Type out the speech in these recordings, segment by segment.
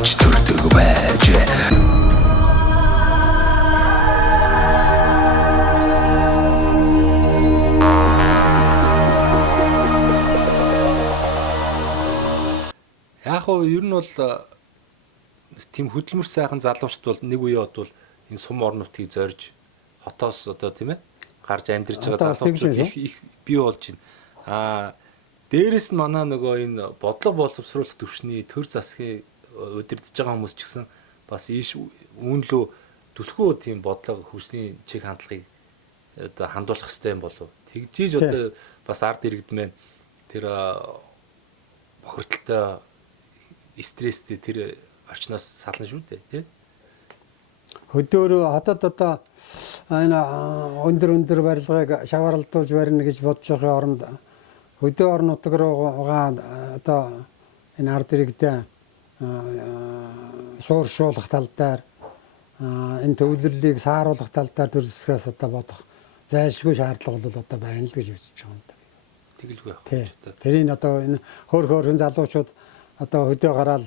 авч төрдөг байж. Яг нь ер нь бол тийм хөдөлмөр сайхан залуучд бол нэг үе бодвол энэ сум орнуудыг зорж хотоос одоо тийм ээ гарч амьдарч байгаа залуучууд их бий болж байна. Дээрээс нь манай нөгөө энэ бодлого боловсруулах төвшний төр засгийн удирдах байгаа хүмүүс ч гэсэн бас ийш үүнлөө түлхүү тийм бодлого хөгжлийн чиг хандлагыг одоо хандуулах хэрэгтэй юм болов. Тэгжиж одоо бас ард иргэдмэн тэр бохирдолтой стресстэй тэр орчноос сална шүү дээ тий. Хөдөөрөө хотод одоо энэ өндөр барилгыг шаваарлуулж барина гэж бодож байгаа оронд хөдөө орон нутаг руугаа одоо энэ ард иргэдээ шууршуулах тал дээр энэ төвлөрлийг сааруулах тал дээр төр засгаас одоо бодох зайлшгүй шаардлага бол одоо байна л гэж үзэж байгаа юм да. Тэгэлгүй яг. Тэрийн одоо энэ хөөрхөн залуучууд одоо хөдөө гараад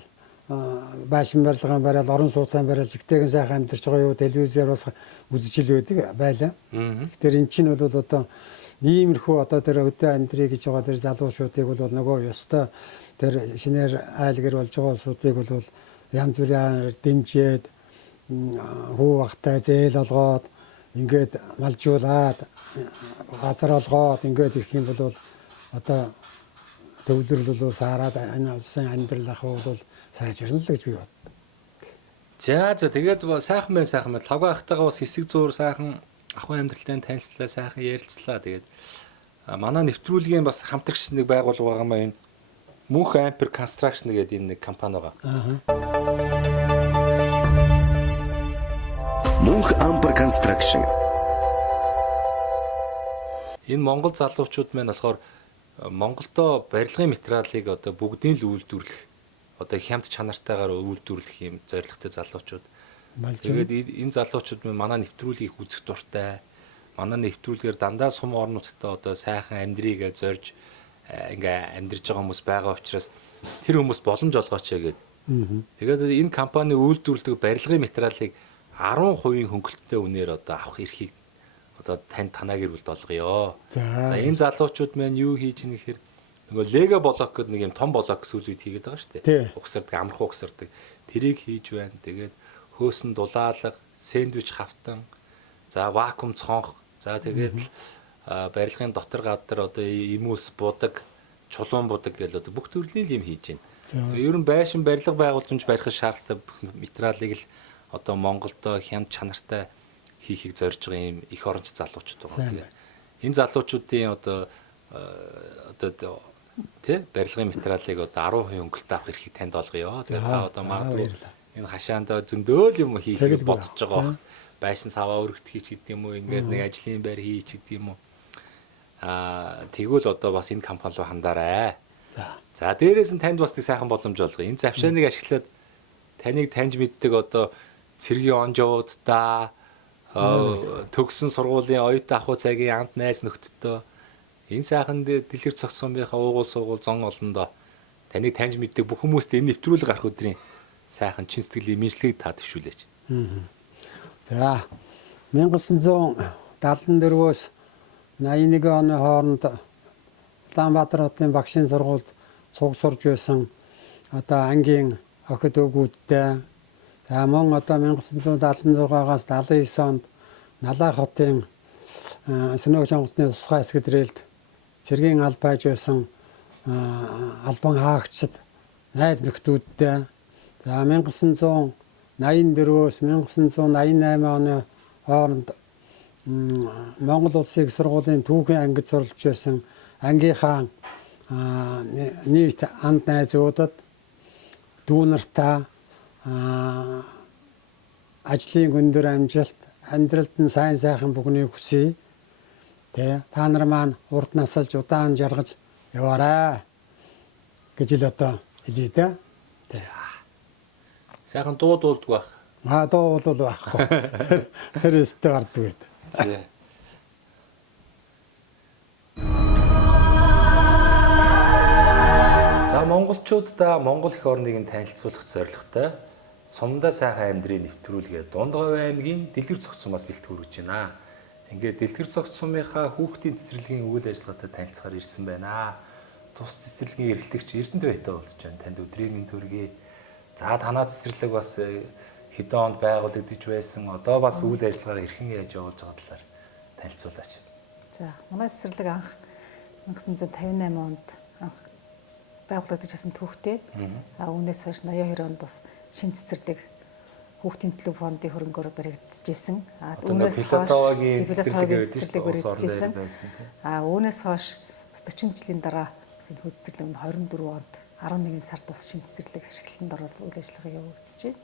байшин барилгаан бариад орон сууцан бариад жигтэйгэн сайхан амьдарч байгаа юу телевизээр бас үзэж ил байдаг байлаа. Тэгэхээр эн чинь бол одоо иймэрхүү одоо тэр хөдөө амьдрий гэж байгаа тэр залуучуудыг бол нөгөө ёстой тэр шинээр айл гэр болж байгаа улсуудыг бол янз бүрийн дэмжиж хүү багтай зээл олгоод ингээд малжуулаад газар олгоод ингээд ирэх юм бол одоо төвлөрөл бол саарад энэ улсын амьдрал ахуй бол сайжирна л гэж би бод. За тэгээд сайхан байна. Лавга ахтайгаа бас хэсэг зуур сайхан ахуй амьдралтай танилцлаа, сайхан ярилцлаа. Тэгээд манай нэвтрүүлгийн бас хамтрагч нэг байгууллага байгаа маа энэ Мөнх Ампер Construction гэдэг энэ нэг компани байгаа. Мөнх Ампер Construction. Энэ Монгол залуучууд маань болохоор Монголдо барилгын материалыг одоо бүгдийг л үйлдвэрлэх одоо хямд чанартайгаар үйлдвэрлэх юм зорилготой залуучууд. Тэгээд энэ залуучууд манай нэвтрүүлгийг үзэх дуртай. Манай нэвтрүүлгээр дандаа сум орнуудтай одоо сайхан амьдрийгээ зорж ингээ амьдарч байгаа хүмүүс байгаа учраас тэр хүмүүс боломж олгооч гэдэг. Тэгээд энэ компани үйлдвэрлэдэг барилгын материалыг 10% хөнгөлөлттэй үнээр одоо авах эрхийг одоо танаа гэр бүлд олгоё. За энэ залуучууд маань юу хийж ийн гэхээр нөгөө лего блок гэдэг нэг юм том блок сүүл үед хийгээд байгаа шүү дээ. Угсардаг, амархан угсардаг. Тэрийг хийж байна. Тэгээд хөөсөн дулаалга, сэндвич хавтан, за вакуум цонх, за тэгээд барилгын дотор гадар одоо имүүс будаг, чулуун будаг гэл одоо бүх төрлийн юм хийж байна. Ер нь байшин барилга байгууламж барих шаардлагатай материалыг л одоо Монголдо хямд чанартай хийхийг зорж байгаа юм их оронч залуучууд байгаа. Энэ залуучуудын одоо тий барилгын материалыг одоо 10% өнгөлтөд авах эрхийг танд олгоё. Тэгээд та одоо магадгүй энэ хашаанда зөндөөл юм хийхийг бодож байгаа. Байшин саваа өргөдөх ч гэдэг юм уу, ингээд нэг ажлын байр хийч гэдэг юм уу. Тэгвэл одоо бас энэ компани руу хандаарай. За дээрээс нь танд бас нэг сайхан боломж олгоё. Энэ завшааныг ашиглаад таныг таньж мэддэг одоо цэргийн онжуудаа төгсөн сургуулийн оюутан ахуй цагийн амт найз нөхдөдөө энэ сайхан дэлгэр цогцсонбийнхаа уугуул суугуул зон олондоо таныг таньж мэддэг бүх хүмүүст энэ нэвтрүүлэг гарах өдрийн сайхан чин сэтгэлийн имижлэгийг та төвшүүлээч. За 1974-өөс 81 оны хооронд Улаанбаатар хотын багшийн сургуульд цуг сурж байсан одоо ангийн охид өвгүүдтэй мөн одоо 1976-аас 79 онд Налах хотын Сөнөг сонгоцны тусгай хэсгт ирэлд цэргийн албайж байсан албан хаагчид найз нөхдүүдтэй 1984-өөс 1988 оны хооронд Монгол улсын их сургуулийн түүхийн ангид суралж байсан ангийнхаа нийт анд найзуудад дүү нартаа ажлын өндөр амжилт амьдралд нь сайн сайхан бүхнийг хүсье. Тэ та нар маань урд насалж удаан жаргаж яваарай гэж л одоо хэлье дээ. Сайхан дуудулдаг байх. Дуу бол байхгүй. Хэрэстэй гардаг байт. За Монгол монголчуудаа Монгол эх орныг танилцуулах зорилготой Сумдаа сайхан амьдрын нэвтрүүлгээ Дундгов аймгийн Дэлгэр цогц сумаас бэлтгэл хүргэж байна. Ингээд Дэлгэр цогц сумынхаа хүүхдийн цэцэрлэгийн үйл ажиллагаатай танилцахаар ирсэн байна. Тус цэцэрлэгийн эрхлэгч Эрдэнэт Баятай уулзж байна. Танд өдрийн мэнд хүргэе. За танаа цэцэрлэг бас хэдэн онд байгуулагдаж байсан. Одоо бас үйл ажиллагаа хэрхэн яаж явуулж байгаа талаар танилцуулаач. За, манай цэцэрлэг анх 1958 онд анх байгуулагдаж байсан түүхтэй. Үүнээс хойш 82 онд бас шинэ цэцэрлэг хүүхдийн төлөв фондын хөрөнгөөр баригдчихсэн. Үүнээс хойш цэцэрлэг баригдчихсэн. Үүнээс хойш 40 жилийн дараа бас энэ цэцэрлэг нь 24 онд 11 сард бас шинэ цэцэрлэг ашиглалтанд ороод үйл ажиллагаа явагдчихэ.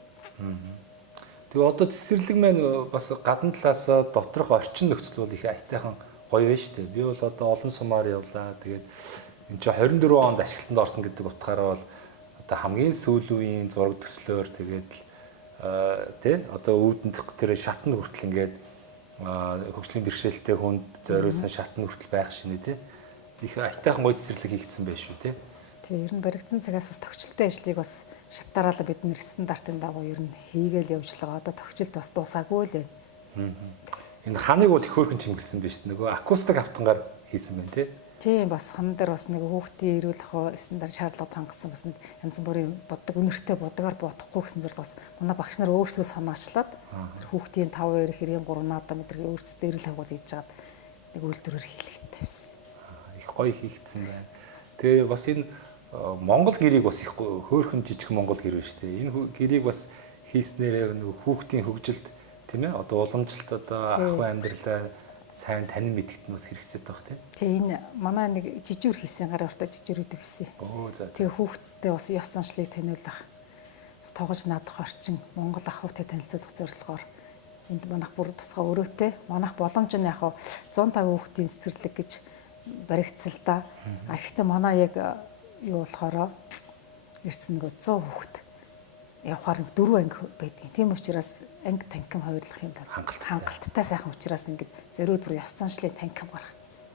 Тэгээ одоо цэцэрлэг маань бас гадна талаас доторх орчин нөхцөл бол их айтайхан гоё байна шүү дээ. Би бол одоо олон сумаар явлаа. Тэгээд энэ чинь 24 онд ашиглалтанд орсон гэдэг утгаараа бол одоо хамгийн сүүлийн үеийн зураг төслөөр тэгээд тий одоо үүдэн тэр шатны хүртэл ингээд хөгжлийн бэрхшээлтэй хүнд зориулсан шатны хүртэл байх шинэ тий их айтайхан гоё цэцэрлэг хийгдсэн байх шүү тий. Тий, ер нь баригдсан цагаас бас тохичлолтой ажлыг бас шатаараа бид нэр стандартын дагуу ер нь хийгээл явж байгаа. Одоо тохичлолт бас дуусаагүй л байна. Энэ ханыг бол их хөөрхөн чимгэлсэн байж тээ. Нөгөө акустик автангаар хийсэн байна тий. Тийм бас хан дээр бас нэг хүүхдийн эрүүл ахуй стандарт шаардлага хангасан бас янз бүрийн боддог үнэртэй бодгоор бодохгүй гэсэн зүйл бас манай багш нар өөрсдөө санаачлаад хүүхдийн 5 2 хэрийн 3 наадам өдрийг өөрсдөө эрүүл хавгууд хийж чагаад нэг үйлдвэрээр хийлгэж тавьсан. Их гоё хийгдсэн байна. Тэгээ бас энэ Монгол гэрийг бас их хөөрхөн жижиг Монгол гэр байна шүү дээ. Энэ гэрийг бас хийснээр нэг хүүхдийн хөгжилд тийм ээ одоо уламжилт одоо ахуй амьдралаа сайн танин мэдгэт нь бас хэрэгцээтэй баг тийм. Тэгээ энэ манай нэг жижүүр хийсэн гар уртаа жижүүр идэв хийсэн. Тэгээ хүүхдтэй бас ёс заншлыг таниулах бас тогож наадах орчин Монгол ахуйтай танилцуулах зорилгоор энд манайх бүр тусгай өрөөтэй манайх боломж нь яг 150 хүүхдийн цэцэрлэг гэж баригдсан л да. Гэхдээ манай яг юу болохоор ирсэн нэг 100 хүүхэд явахаар 4 анги байдаг. Тийм учраас анги танхим хавирлах юм хангалттай сайхан учраас ингээд зөрөөд бүр ёс заншлын танхим гаргацсан.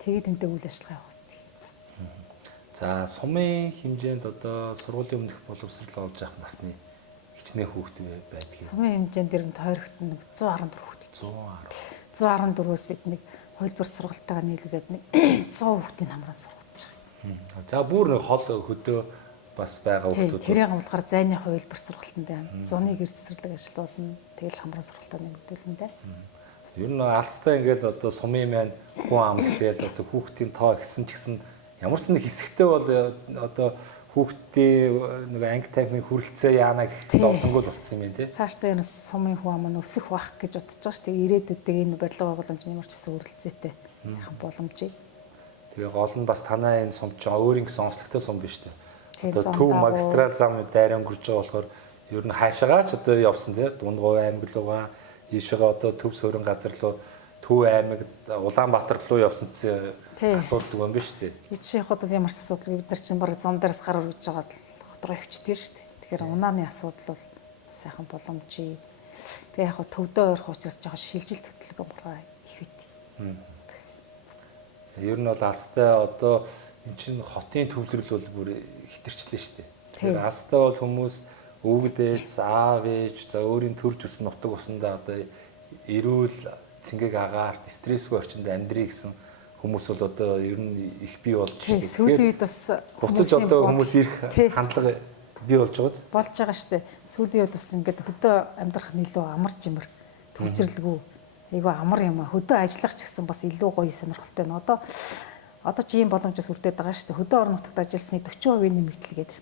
Тэгээд энтэй үйл ажиллагаа явуулдаг. За сумын хэмжээнд одоо сургуулийн өмнөх боловсрол олж авах насны хичнээн хүүхэд байдаг юм. Сумын хэмжээнд дэр нь тойрогт нэг 114 хүүхэд. 114-өөс бид нэг хувилбар сургалтайгаа нийлүүлээд нэг 100 хүүхдийн хамраа сургуулж байгаа. За бүр нэг хол хөдөө бас байгаа хүүхдүүд. Тэрийг болохоор зайны хувилбар сургалтанд байна. Зуны гэр цэцэрлэг ажиллуулна. Тэгэл хамраа сургалтаа нэмэгдүүлнэ дээ. Ер нь алстай ингээл одоо сумын маань хүн ам гэсэл одоо хүүхдийн тоо ихсэн ч гэсэн ямар ч нэг хэсэгтээ бол одоо хүүхдийн нэг анги тамхины хүрэлцээ яана гэх зовлонгол болцсон юм тий. Цаашдаа энэ сумын хүн ам нь өсөх бах гэж бодож байгаа шүү дээ. Ирээдүйдээ энэ барилга байгууламжийн ямар ч гэсэн хүрэлцээтэй сайхан боломжийг. Тэгээ гол нь бас танаа энэ сум ч өөрийн гэсэн онцлогтой сум биш үү? Одоо төв магистрал зам дайраа өнгөрч байгаа болохоор ер нь хаашаагаа ч одоо явсан тий. Дундгов аймаг руугаа ийшээгээ одоо төв сөрөн газар руу Төв аймаг Улаанбаатар руу явсан асуудал юм биш үү? Ичшийнход бол ямар ч асуудал бид нар чинь баг зам дээрс гар өргөж байгаа хот руу явчихдээ шүү дээ. Тэгэхээр унааны асуудал бол сайхан боломжий. Тэгээ яг төвдөө ойрох учраас жоохон шилжил төтлөг амраа их бит. Ер нь бол алстай одоо эн чинь хотын төвлөрөл бол бүр хитэрчлээ шүү дээ. Тэгэхээр алстай бол хүмүүс өвгдээ, заав ээж, за өөрийн төрж өсөн нутаг усандаа одоо эрүүл цэнгийг агаар, стрессгүй орчинд амьдрий гэсэн хүмүүс бол одоо ер нь их бий болж байна. Сүүлийн үед бас буцаж одоо хүмүүс ирэх хандлага бий болж байгаа ч болж байгаа шүү дээ. Сүүлийн үед бас ингээд хөдөө амьдрах нь илүү амар жимэр төвчрлгүй. Айгу амар юм а. Хөдөө ажиллах ч гэсэн бас илүү гоё сонирхолтой нь. Одоо чи ийм боломжос үрдээд байгаа шүү дээ. Хөдөө орон нутагт ажилласны 40% нэмэгдэл гээд.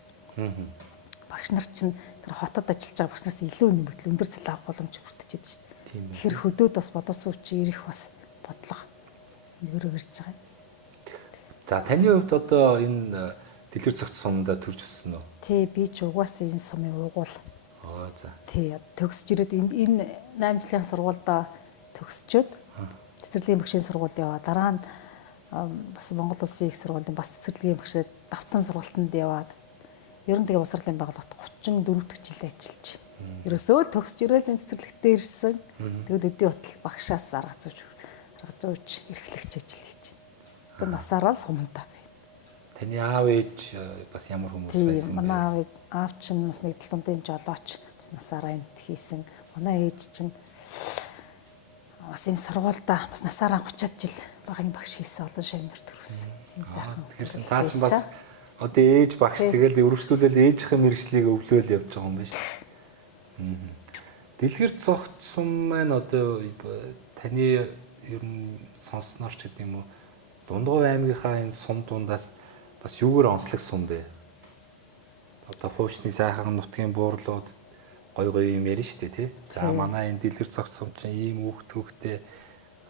Багш нар чинь тэр хотод ажиллаж байгаа багш нараас илүү нэмэгдэл өндөр цалин авах боломж бүрдчихэд шүү дээ. Тэгэхээр хөдөөд бас боловсруучи ирэх бас бодлого нэгөр ирж байгаа. За таны хувьд одоо энэ дэлгэр цогц сумдаа төрж өссөн үү? Тий, би ч угаасаа энэ сумын угуул. За. Тий, төгсөж ирээд энэ 8 жилийн сургуульдаа төгсчөөд цэцэрлэгийн багшийн сургууль яваа. Дараа нь бас Монгол Улсын их сургуулийн бас цэцэрлэгийн багшид давтан сургалтанд яваад ер нь тэгээ босрлын байгууллагт 34 дэх жил ажиллаж байна. Ерөөсөө л төгсж ирээл энэ цэцэрлэгтээ ирсэн. Тэгээд өдөө хотол багшаас арга зүйч эрхлэгч ажил хийж байна. Насаараа л сумантаа байна. Таны аав ээж бас ямар хүмүүс байсан бэ? Манай аав чинь бас нэгдэл дундын жолооч бас насаараа энд хийсэн. Манай ээж чинь бас энэ сургуультай бас насаараа 30 жил багын багш хийсэн, олон шавнар төрүүлсэн. Ийм сайхан. Тэгэхээр таа ч бас одоо ээж багш тэгэл өргөжлүүлэл ээжийн мэргэжлийг өвлөөл явж байгаа юм байна шүү. Дэлгэр цогт сум маань одоо таны ер нь сонссноор ч гэдэг юм уу Дундгой аймгийнхаа энэ сум дундаас бас юугаар онцлог сум бэ? Одоо хуучны сайхан нутгийн буурлууд гой юм ярина шүү дээ тий. За манай энэ дэлгэр цогт сум чинь ийм хөвгтэй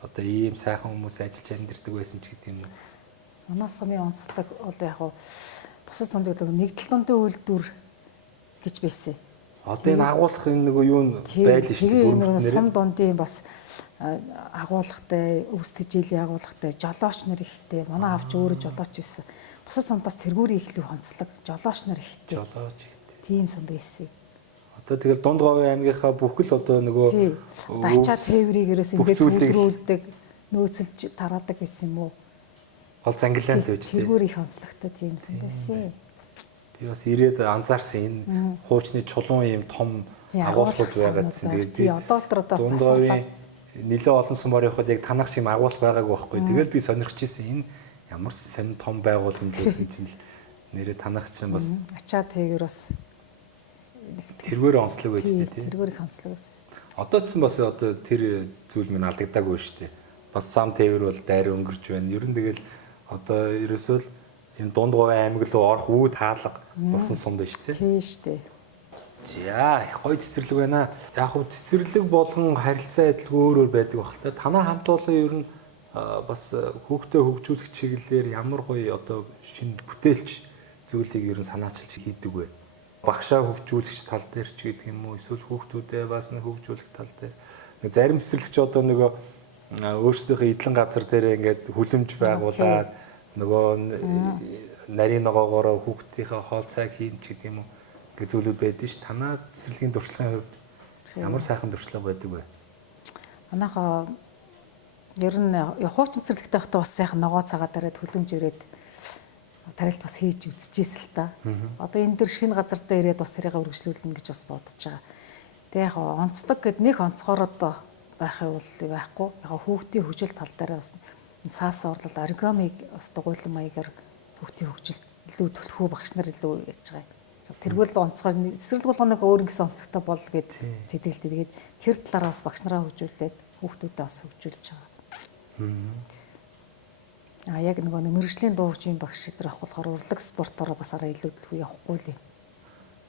одоо ийм сайхан хүмүүс ажиллаж амьдэрдэг байсан ч гэдэг юм уу. Манай сумын онцлог одоо яг бусад зунд гэдэг нэгдэл дундын үйлдвэр гэж байсан. Одоо энэ агуулах энэ нөгөө юу байл шүү дээ. Тэгээ сум дундын бас агуулгатай, өвсдөжилийн агуулгатай, жолооч нар ихтэй. Манай авч өөрөө жолооч байсан. Бусад сумд бас тэргүүрийн ихлүү онцлог, жолооч нар ихтэй. Жолооч ихтэй. Тийм сум байсан. Одоо тэгэл Дундгой аймгийнхаа бүхэл одоо нөгөө дачаа тээврийгээрээс ингээд төлрүүлдэг, нөөцөлж тараадаг байсан юм уу? Гол зангилаанд байж тийм. Тэргүүр их онцлогтой тийм сум байсан. Би бас ирээд анзаарсан энэ хуучны чулуун ийм том агуулгууд байгаа гэсэн. Тэгээд одоо дотор засуулаад нэлээд олон сумаар явхад яг танах шиг агуулга байгаагүй байхгүй. Тэгээд би сонирхчихсэн энэ ямар сонин том байгууламж байсан чинь нэрээ танах чинь бас ачаа тээгэр бас тэргээр онцлог байж тээ. Тэргээр их онцлог байсан. Одоо ч бас одоо тэр зүйл минь алдагдаагүй шүү дээ. Бас зам тээвэр бол дайр өнгөрч байна. Ер нь тэгэл одоо ерөөсөө энэ Дундгой аймаг руу орох үе таалга болсон сум байна шүү дээ. Тийм шүү дээ. За их гоё цэцэрлэг байна. Яг хөө цэцэрлэг болгон харилцаа адил өөр өөр байдаг баг л та. Танаа хамт олон ер нь бас хүүхдээ хөгжүүлэх чиглэлээр ямар гоё одоо шинэ бүтээлч зүйлийг ер нь санаачилж хийдэг вэ? Багшаа хөгжүүлэгч тал дээр ч гэдэг юм уу эсвэл хүүхдүүдээ бас нэг хөгжүүлэх тал дээр. Зарим цэцэрлэгч одоо нөгөө өөрсдийнхөө эдлэн газар дээр ингээд хүлэмж байгуулад нөгөө нарийн ногоогоор хүүхдийнхээ хоол цайг хийн ч гэдэг юм уу гэх зүйлүүд байдаг ш. Танаа цэцэрлэгийн туршлагын хувьд ямар сайхан туршлага байдаг вэ? Манайхаа ер нь хуучин цэцэрлэгтэй байхдаа бас сайхан ногоо цагаа дараад хүлэмж ирээд тарилт бас хийж үзчихсэн л та. Одоо энэ дэр шинэ газар дээр ирээд бас тэрийг өргөжлүүлнэ гэж бас бодож байгаа. Тэгээ яг онцлог гэд нэг онцгороод байхыг бол байхгүй. Яг хүүхдийн хөгжил тал дээр бас цаас орлол оригамиг бас дугуйлан маягаар хүүхдийн хөгжиллөө төлхөө багш нар илүү яаж байгаа. Тэргүүл онцгой эсрэг болгоныг өөр ингэсэн онцлогтой бол гэд сэтгэлтэй. Тэгээд тэр талаар бас багш нараа хөгжүүлээд хүүхдүүдэд бас хөгжүүлж байгаа. Яг нөгөө мэрэгжлийн дуу хөгжмийн багш дээр авах болохоор урлаг спортоор бас арай илүү төлхөө явахгүй лээ.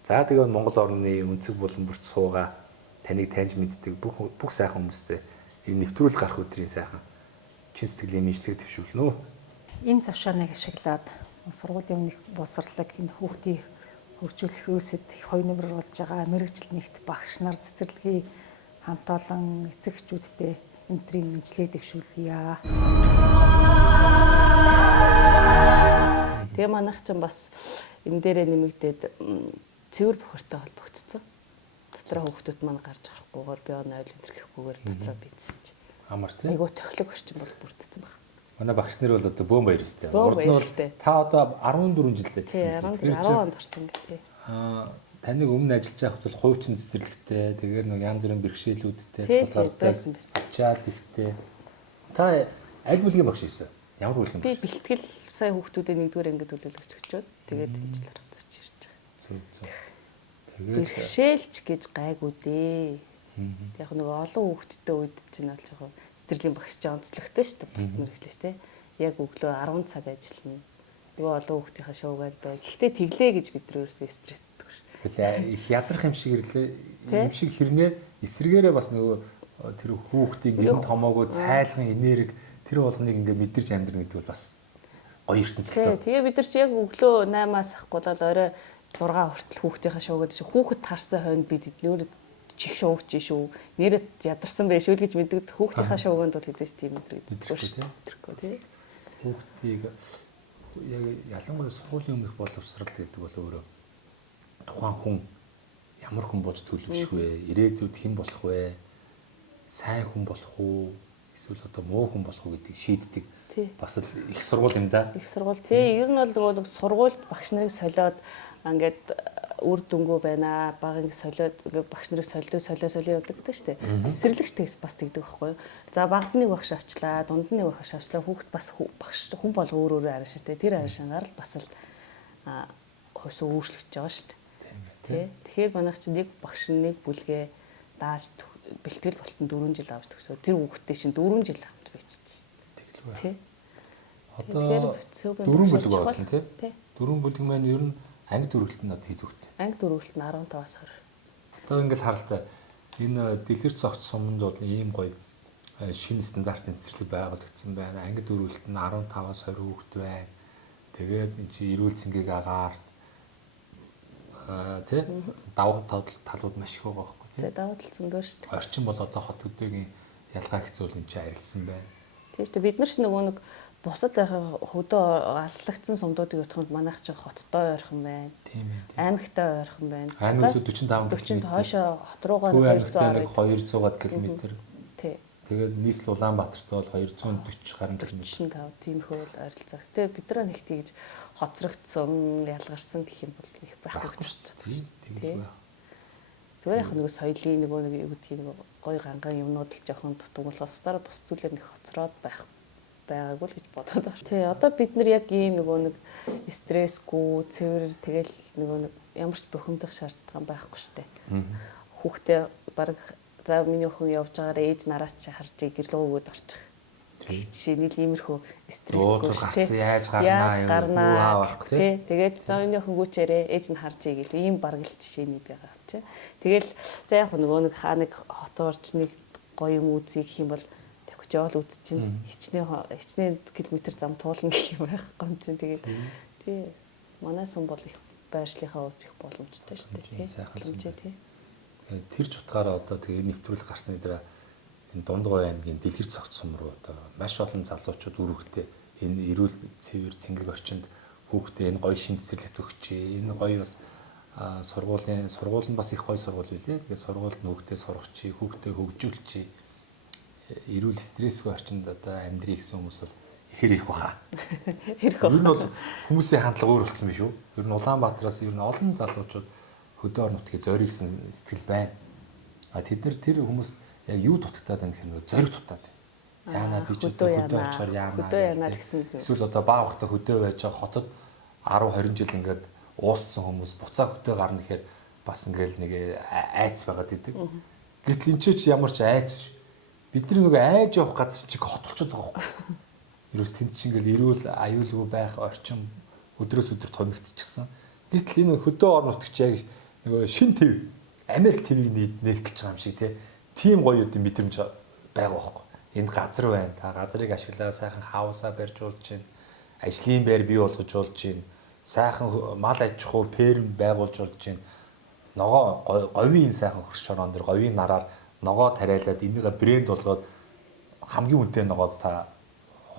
За тэгээд Монгол орны өнцөг болон бүрт суугаа таныг таньж мэддэг бүх сайхан хүмүүстэй энэ нэвтрүүл гарах өдрийн сайхан чин сэтгэлийн мэдлэг төвшүүлнэ. Энэ завшааныг ашиглаад сургуулийн өмнөх боловсролыг энэ хүүхдийн хөгжүүлэх үүсэд хоёр нэмэр болж байгаа мэрэгжил нэгт багш нар цэцэрлэгийн хамт олон эцэгчүүдтэй энтрийн мэдлэгийг дэвшүүлье. Тэгээ манайх ч бас энэ дээрээ нэмэгдээд цэвэр бохортой холбогдсон. Дотроо хүүхдүүд маань гарч харахгүйгээр би оноо ойл энэ гэхгүйгээр дотроо бийцсэж. Амар тийм. Айгуу тохилог орчин бол бүрдсэн баг. Манай багш нар бол одоо бөөм баяр өстэй. Урд нь бол та одоо 14 жил ажилласан. Тийм 10 онд орсон гэдэг. Таныг өмнө ажиллаж байхад бол хуучин цэцэрлэгтэй, тэгээд нэг янз бүрийн бэрхшээлүүдтэй байсан. Чаал ихтэй. Та аль бүлгийн багш байсан? Ямар бүлгийн багш? Би бэлтгэл сая хүүхдүүдийн нэгдүгээр ангид төлөөлөгч өчөөд тэгээд тэнцлэр хацууч ирж байгаа. Тэгээд бэрхшээлч гэж гайгүй дээ. Яг нөгөө олон хүүхдтэй үед чинь болж байгаа цэцэрлэгийн багш чинь онцлогтой шүү дээ. Бусд мэргэжлээс те. Яг өглөө 10 цаг ажиллана. Нөгөө олон хүүхдийнхаа шуугаад бай. Гэхдээ тэглээ гэж бид нар ерөөсөө стресстэй ш. Их ядрах юм шиг ирлээ. Юм шиг хэрнээ эсрэгээрээ бас нөгөө тэр хүүхдийн гэрн томоогүй цайлган энерги тэр болгоныг ингээд мэдэрч амьдрах гэдэг бол бас гоё ертөнцтэй. Тэгээ бид нар чи яг өглөө 8-аас ахгүй бол орой 6 хүртэл хүүхдийнхаа шуугаад чи хүүхэд тарсан хойно бид нөөрэд чих шуугч шүү. Нэрэд ядарсан байх шүү гэж мэддэг хүүхдийнхаа шууганд бол хэзээ ч тийм өдрийг зүтгэхгүй шүү. Тийм. Хүүхдийг яг ялангуяа сургуулийн өмнөх боловсрал гэдэг бол өөрөө тухайн хүн ямар хүн болж төлөвшөх вэ? Ирээдүйд хэн болох вэ? Сайн хүн болох уу? эсвэл одоо муу хүн болох уу гэдгийг шийддэг. Тий. Бас л их сургууль юм да. Их сургууль тий. Ер нь бол нөгөө нэг сургуульд багш нарыг солиод ингээд үр дүнгөө байна. Баг ингээд солиод ингээд багш нарыг солио явдаг гэдэг шүү дээ. Цэцэрлэгч тэгс бас тэгдэг байхгүй юу. За багд нэг багш авчлаа, дунд нэг багш авчлаа. Хүүхд бас багш хүн бол өөр арай шигтэй. Тэр арай шангаар л бас л хойсоо өөрчлөгдөж байгаа шүү дээ. Тий. Тэгэхээр манайх чинь нэг багш нэг бүлгээ дааж бэлтгэл болтон 4 жил авч төгсөө. Тэр хүүхдтэй шин 4 жил авч байчихсан шүү дээ. Тий. Одоо 4 бүлэг болсон тий. 4 бүлэг маань ер нь анги дөрвөлт нь хэд хүүхд? Анги дөрвөлт нь 15-аас 20. Одоо ингээл харалтай энэ дэлгэр цогц суманд бол ийм гоё шинэ стандартын цэцэрлэг байгуулагдсан байна. Анги дөрвөлт нь 15-аас 20 хүүхд байна. Тэгээд эн чинь эрүүл цэнгийг агаарт тий давуу талууд маш их байгаа байхгүй тий. Давуу тал зөндөө шүү дээ. Орчин бол одоо хот хөдөөгийн ялгаа хэцүүл энэ чинь арилсан байна. Тийм шүү дээ. Бид нар ч нөгөө нэг бусад хөдөө алслагдсан сумдуудыг утганд манайх ч хоттой ойрхон байна. Тийм ээ. Аймагтай ойрхон байна. Аймагт 45 40 хойшоо хот руугаа 200 км. Тий. Тэгээд нийслэл Улаанбаатарт бол 240 гаруй км. 45 тиймэрхүү ойролцоо. Гэтэ бид нар нэг тийж хоцрогдсон, ялгарсан гэх юм бол их байхгүй гэж байна. Тийм. Зүгээр яг нэг соёлын нэг юу гэдгийг нэг гой ганган юмнууд л жоохон дутуу болохоос дараа бус зүйлээр нэг хоцроод байгаагүй л гэж бодоод байна. Тий, одоо бид нар яг ийм нэг стрессгүй, цэвэр тэгэл нэг ямар ч бухимдах шаардлага байхгүй штэ. Хүүхдээ баг за миний охин явж байгаараа ээж нараач харж гэр лөө өгөөд орчих. Жишээ нь иймэрхүү стрессгүй штэ. Яаж гарнаа тий. Тэгээд за миний охин гүчээрээ ээж нь харж игээл ийм бараг л жишээний байгаа чи. Тэгэл за яг нэг хаа нэг хот орч нэг гоё юм үзье гэх юм бол жол үз чинь хичнээн километр зам туулна гэх юм байхгүй юм чинь тэгээд тий манай сум бол их байршлийнхаа хувьд их боломжтой шүү дээ тий боломжтой тий тэр ч утгаараа одоо тэгээ нэвтрүүлэг гарсны дараа энэ Дундгой аймгийн дэлгэр цогц сум руу одоо маш олон залуучууд үүрэгтэй энэ эрүүл цэвэр цэнгэг орчинд хүүхдээ энэ гоё шин цэцэрлэгт өгчээ энэ гоё бас сургууль нь бас их гоё сургууль билээ тэгээ сургуульд хүүхдээ сургачи хүүхдээ хөгжүүлчи эрүүл стрессгүй орчинд одоо амьдрий гэсэн хүмүүс бол ихээр ирэх баха. Ирэх баха. Ер нь бол хүмүүсийн хандлага өөр болсон биш үү? Ер нь Улаанбаатараас ер нь олон залуучууд хөдөө орон нутгийн зориг гэсэн сэтгэл байна. Тэд нар тэр хүмүүс яг юу дутагдаад байна гэх юм зориг дутаад. Яана би ч хөдөө очихоор яана гэсэн. Эсвэл одоо баа хата хөдөө байж байгаа хотод 10 20 жил ингээд ууссан хүмүүс буцаа хөдөө гарна гэхээр бас ингээл нэг айц байгаад идэг. Гэтэл энэ ч ямар ч айц биш. Бидний нөгөө айж явах газар чиг хотолцоод байгаа байхгүй. Ерөөс тэнд чинь ингээл эрүүл аюулгүй байх орчин өдрөөс өдөр томигдчихсан. Гэтэл энэ хөдөө орон нутгч яг нөгөө шин төв Америк твийг нээх гэж байгаа юм шиг тийм гоё үдийн мэдрэмж байгаа байхгүй. Энд газар байна. Та газрыг ашиглаа сайхан хаусаа барьж болж байна. Ажлын байр бий болгож болж байна. Сайхан мал аж ахуй ферм байгуулж болж байна. Ногоо говийн сайхан хөрш орон дээр говийн нараар ногоо тариалаад энийг брэнд болгоод хамгийн үнэтэй ногоог та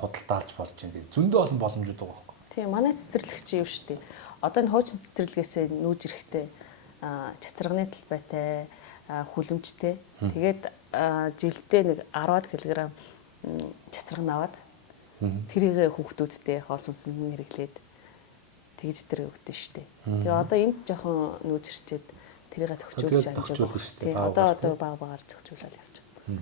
худалдаалж болж байна. Зөндөө олон боломжууд байгаа байхгүй. Тийм, манай цэцэрлэгч юу шүү дээ. Одоо энэ хуучин цэцэрлэгээс нүүж ирэхтэй цэцэрганы талбайтай, хүлэмжтэй. Тэгээд жилдээ нэг 10 кг цэцэргэн аваад тэрийг хүүхдүүдтэй хоол сүнсэнд хэрэглээд тэгж тэр өгдөө шүү дээ. Тэгээ одоо энд жоохон нүүж ирчээд тэрийг төгсчүүлж амжиж байгаа. Одоо баг-багаар зохицуулаад явж байгаа.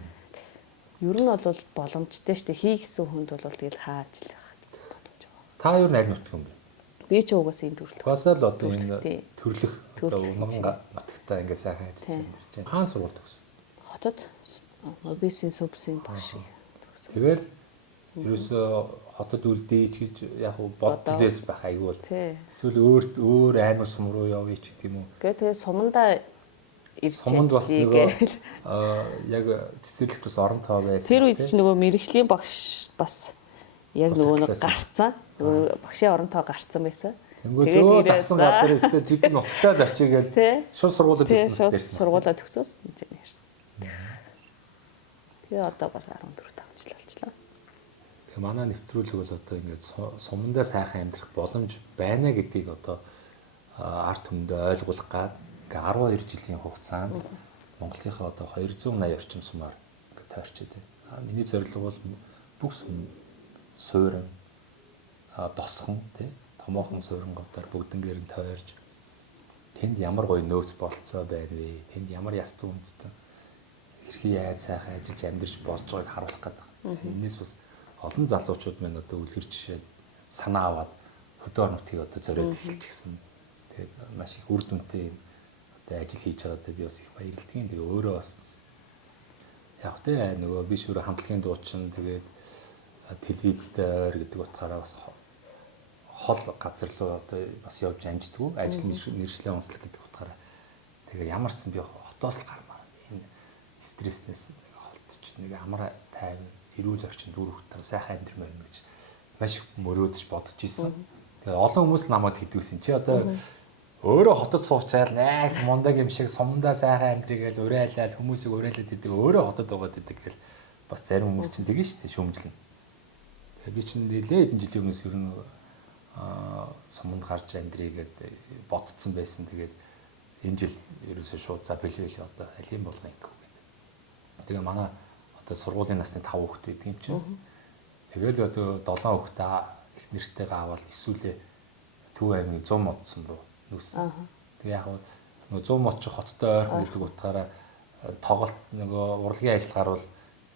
Ер нь бол боломжтой шүү дээ. Хийгсэн хүнд бол тэгэл хааж л байгаа. Та ер нь аль нутг юм бэ? Би ч угаасаа энэ төрлөх. Угаасаа л одоо энэ төрлөх унган нутагтаа ингээ сайхан ажиллаж байна. Хаан сургууль төгсөн. Хотод мобисын сувсын багш. Тэгэл ерөөсөө хотод үлдээч гэж яг бодлоос байх айгүй бол. Эсвэл өөр аймаг сум руу явъя ч гэх юм уу. Тэгээ сумандаа суманд бас нөгөө яг цэцэрлэгт бас орон тоо байсан. Тэр үед ч нөгөө мэрэгжлийн багш бас яг нөгөө гарцсан. Нөгөө багшийн орон тоо гарцсан байсан. Тэгээд дасан газар өстэй жиг нутагтаа л очигээл шууд сургуулаад төгсөн. Сургуулаад төгсөөс энэ ярьсан. Тэгээ одоо баг 14 жил болчихлоо. Тэгээ манай нэвтрүүлэг бол одоо ингээд сумандаа сайхан амьдрах боломж байна гэдгийг одоо ард түмэндээ ойлгуулах гад ингээ 12 жилийн хугацаанд Монголынхаа одоо 280 орчим сумаар ингээ тойрчод байна. Миний зорилго бол бүх суурин досхон тий томоохон сууринуудаар бүгднгээр нь тойрж тэнд ямар гоё нөөц болцоо байна вэ? Тэнд ямар ястан үндэстэн хэрхий айд сайхан ажиллаж амьдарч болж байгааг харуулах гэдэг. Энээс бас олон залуучууд маань одоо үлгэр жишээд санаа аваад хөдөө орнуудыг одоо зориод эхэлж гисэн. Тэгээд маш их үр дүнтэй одоо ажил хийж байгаадаа би бас их баярлагдгийн. Тэгээ өөрөө бас яг тэ нөгөө биш өөрөө хамтлагийн дуучин тэгээд телевизтэй ойр гэдэг утгаараа бас хол газар руу одоо бас явж амждгүү ажил мэргэжлийн онцлог гэдэг утгаараа тэгээ ямар ч юм би хотоос л гармаар энэ стресснээс холдож нэг амар тайван эрүүл орчин дүр хөвтэй сайхан амьдрмаар гэж маш их мөрөөдөж бодож исэн. Тэгээ олон хүмүүс намайг хэдвэсэн чи одоо өөрөө хотод суучаал нэг мундаг юм шиг сумдаа сайхан амьдрий гэж уриалал хүмүүсийг уриалаад идэг өөрөө хотод угаад идэг гэл бас зарим хүмүүс чинь тэгэн шүү дээ шүүмжлэн. Тэгээ би чинь нэлээд хэдэн жилийн өмнөөс ер нь суманд гарч амьдрий гэд бодцсон байсан. Тэгээд энэ жил ерөөсөө шууд за бэлээл одоо алим болгоно ингэв гэдэг. Тэгээ манай одоо сургуулийн насны 5 хүүхэд байдаг юм чинь. Тэгэл одоо 7 хүүхдээ их нэртэйгээ аваад эсвэл Төв аймгийн 100 мод сум руу нүүсэн. Тэгээ яг нөгөө 100 мод ч хоттой ойрхон гэдэг утгаараа тоглолт нөгөө урлагийн ажиллагаар бол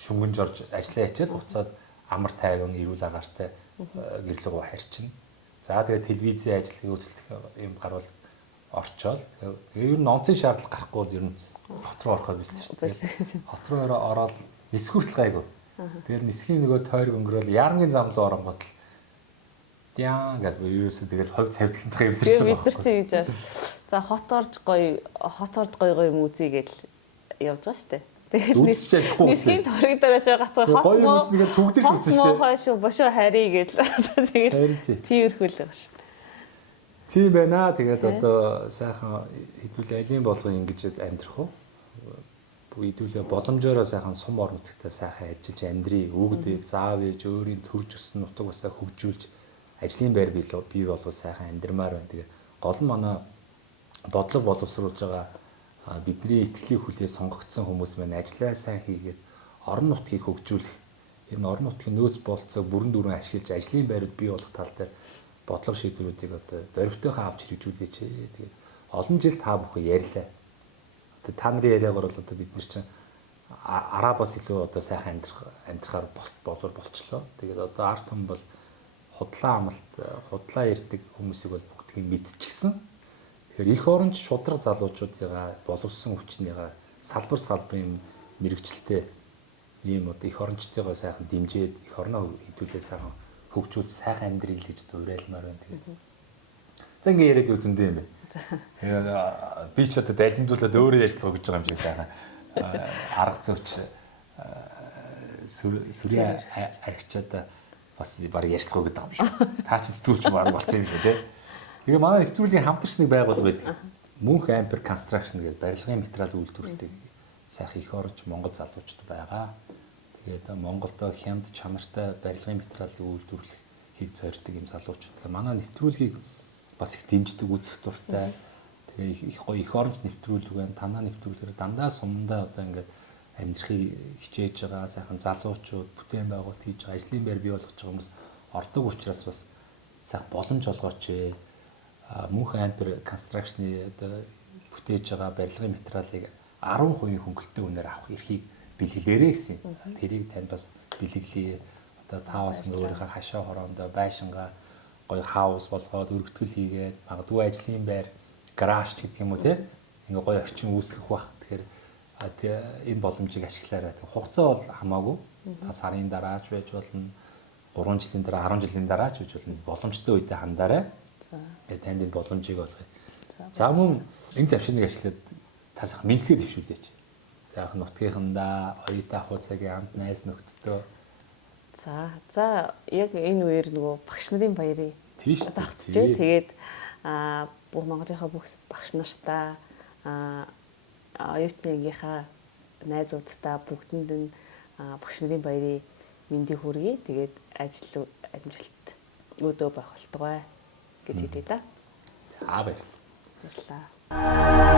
шүнгэнж орж ажиллаа ячаад буцаад амар тайван эрүүл агаартай гэрлэг рүү харьчин. За тэгээ телевизийн ажлыг үзэлдэх юм гарвал орчоод тэгээ ер нь онцгийн шаардлага гарахгүй бол ер нь хот руу орохоо билсэн шүү дээ. Хот руу ороод нисэх хүртэл гайгүй. Тэгэхээр нисхийн нөгөө тойрог өнгөрөөл яарнгийн зам руу оронгод л яа гэж ерөөсөө тэгэл хувь цавдлантайгаа эвлэрч байгаа. Бид нар чи гэж байна. За хот орж гоё юм үзье гэж явж байгаа шүү дээ. Тэгээд нисхийн торыг дөрөж байгаа гацгаа хот моо тэгээд түгдэж үзсэн шүү дээ. Хошоо бошоо харий гэж тэгээд тиймэрхүүл байгаа шүү. Тийм байна. Тэгээд одоо сайхан хэдүүлээ алийн болгон ингэж амьдрах уу? Хэдүүлээ боломжоор сайхан сум орнуудтай сайхан ажиллаж амьдрий. Өгдөө заав ээж өөрийн төрж өссөн нутаг басаа хөгжүүлж ажлын байр бий болгож сайхан амьдрмаар байна. Тэгээ гол нь манай бодлого боловсруулж байгаа бидний итгэлийн хүлээ сонгогдсон хүмүүс маань ажиллаа сайн хийгээд орон нутгийг хөгжүүлэх энэ орон нутгийн нөөц болцоог бүрэн дүүрэн ашиглаж ажлын байрууд бий болгох тал дээр бодлого шийдвэрүүдийг одоо дөрвтойхоо авч хэрэгжүүлээч. Тэгээд олон жил та бүхэн ярьлаа. Одоо та нарын яриагаар бол одоо бид нар чинь арабаас илүү одоо сайхан амьдрахаар болчлоо. Тэгээд одоо ард түмэн бол худлаа амлалт худлаа ярддаг хүмүүсийг бол бүгдийг мэдчихсэн. Тэгэхээр их оронч шудраг залуучуудыгаа боловсон хүчнийгаа салбарын мэрэгчлээ ийм одоо их орончтойгоо сайхан дэмжиж их орноо хэдүүлээ сайхан хөгжүүл сайхан амьдрий л гэж уриалмаар байна. Тэгээд за ингэ яриад үзэндээ юм байна. Би ч одоо дайлмдуулаад өөрөө ярьцгаа гэж байгаа юм шиг сайхан арга зүйч сүрээ архичаад бас баг ярьцгаа гэдэг юм шиг. Та ч сэтгүүлч баг болсон юм шүү те. Тэгээ манай нэвтрүүлгийн хамтарчныг байгуул байдаг. Мөнх Amper Construction гэдэг барилгын материал үйлдвэрлэдэг сайхан их оронч Монгол залуучууд байгаа. Тэгээд Монголдо хямд чанартай барилгын материалыг үйлдвэрлэхийг зорьдог юм залуучууд. Тэгээ манай нэвтрүүлгийг бас их дэмждэг үзэх дуртай. Тэгээ их гоё их оронч нэвтрүүлэг байна. Танаа нэвтрүүлгээр дандаа сумдаа одоо ингээд амьдрахыг хичээж байгаа сайхан залуучууд бүтээн байгуулалт хийж байгаа ажлын байр бий болгож байгаа хүмүүс ордог учраас бас сайхан боломж олгооч. Мөнх Amper Construction-ы одоо бүтээж байгаа барилгын материалыг 10% хөнгөлөлтөй үнээр авах эрхийг бэлгэлээрэй гэсэн. Тэрийг танд бас бэлгэлээ. Одоо та бас өөрийнхөө хашаа хороондоо байшингаа гоё хаус болгоод өргөтгөл хийгээд магадгүй ажлын байр гараж гэдэг юм уу те ингээ гоё орчин үүсгэх бах. Тэгэхээр энэ боломжийг ашиглаарай. Хугацаа бол хамаагүй. Та сарын дараач байж болно. 3 жилийн дараа 10 жилийн дараач байж болно. Боломжтой үедээ хандаарай. Тэгээд танд энэ боломжийг олгоё. За мөн энэ завширныг ашиглаад та сайхан мэдлэгээ дэвшүүлээч. Сайхан нутгийнхандаа оюутан ахуй цагийн хамт найз нөхдөдөө. За яг энэ үеэр нөгөө багш нарын баярыг давцжээ. Тэгээд бүх Монголынхаа бүх багш нартаа оюутны ангийнхаа найзуудтай бүгдэнд нь багш нарын баярыг мэндийг хүргэе. Тэгээд амжилт өдөө байх болтугай гэж хэлээ да. За баярлалаа. Баярлалаа.